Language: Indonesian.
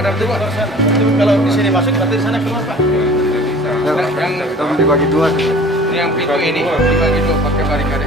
ada dua. Kalau di sini masuk berarti di sana keluar Pak. Yang dibagi dua. yang pintu ini dibagi dua pakai barikade.